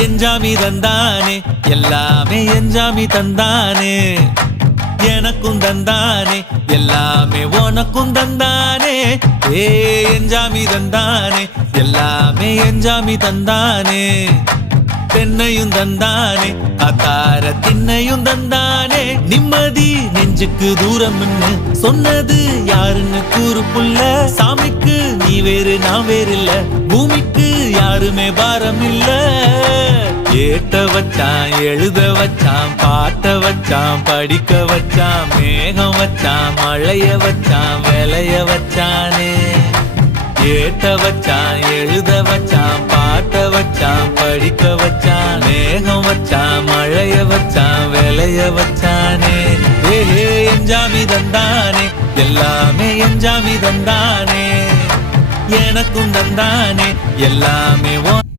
எஞ்சாமி தந்தானே எல்லாமே எஞ்சாமி தந்தானே எனக்கும் தந்தானே எல்லாமே உனக்கும் தந்தானே ஏ எஞ்சாமி தந்தானே எல்லாமே எஞ்சாமி தந்தானே தென்னையும் தந்தானே அத்தார திண்ணையும் தந்தானே நிம்மதி நெஞ்சுக்கு தூரம்னு சொன்னது யாருன்னு கூறு புள்ள சாமிக்கு நீ வேறு நான் வேறு இல்ல பூமிக்கு யாருமே பாரம் இல்ல ஏட்ட வச்சான் எழுத வச்சான் பாட்ட வச்சான் படிக்க வச்சான் மேகம் வச்சான் மழைய வச்சான் விளைய வச்சானே ஏட்ட வச்சான் எழுத வச்சான் பாட்ட வச்சான் படிக்க வச்சான் மேகம் வச்சான் மழைய வச்சான் விளைய வச்சானே ஏ எஞ்சாமி தந்தானே எல்லாமே எஞ்சாமி தந்தானே எனக்கும் தந்தானே எல்லாமே